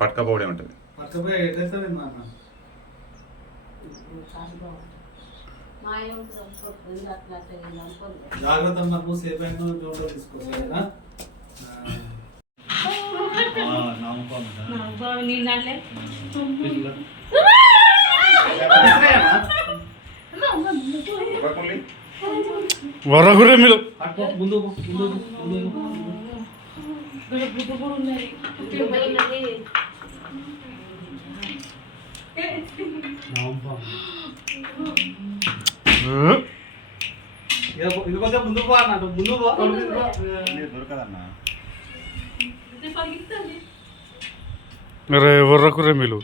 పట్టుకపోవడం ఉంటుంది. జాగ్రత్త మరి సేఫ్ అయినా తీసుకోవచ్చు. వరగురే మీరు ముందు ముందు దొరకదన్నా మరి వర్రకురే మీరు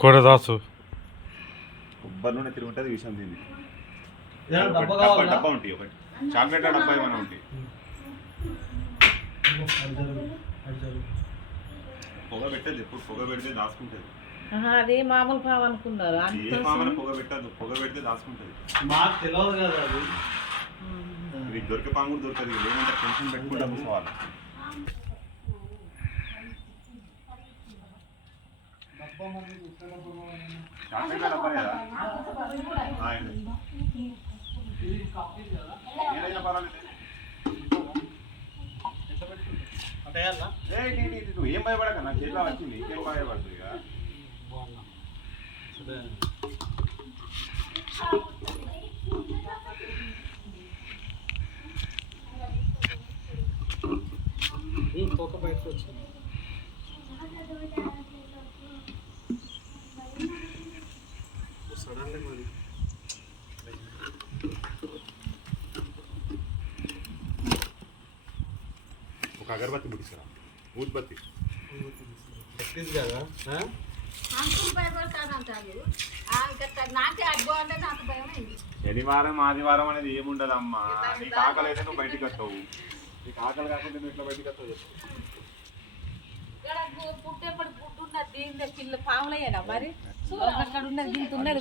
కొడదాసు కొబ్బరి నూనె తిరుగుంటుంది విషయం దీన్ని డబ్బా డబ్బా ఉంటాయి ఒకటి చాక్లెట్ డబ్బా ఏమైనా ఉంటాయి. పొగ పెట్టదు ఎప్పుడు పొగ పెడితే దాచుకుంటుంది. అదే మామూలు పాము అనుకున్నారు. ఏ పామన పొగ పెట్టదు, పొగ పెడితే దాచుకుంటుంది. మాకు తెలియదు కదా అది. ఇది దొరికే పాము కూడా దొరకదు. ఏమంటే టెన్షన్ పెట్టుకుంటా కూర్చోవాలి. చాక్లెట్ డబ్బా లేదా నువ్వు ఏం భయపడక నా చేతిలో వచ్చింది ఇంకేం భయపడుతుంది ఇక. బయటకు వచ్చింది సడన్లీ మరి ఒక అగరబత్తి ముట్టిస్తారా ఊద్బత్తి కదా శనివారం ఆదివారం అనేది ఏముండదు అమ్మా. నీకు ఆకలి అయితే నువ్వు బయటికి వస్తావు. నీకు ఆకలి కాకుండా నువ్వు ఇట్లా బయటికి వస్తావు పుట్టేపటి పుట్టున్నది పిల్ల పాములయ్యానా మరి అక్కడ ఉన్నది దీంతో ఉన్నది.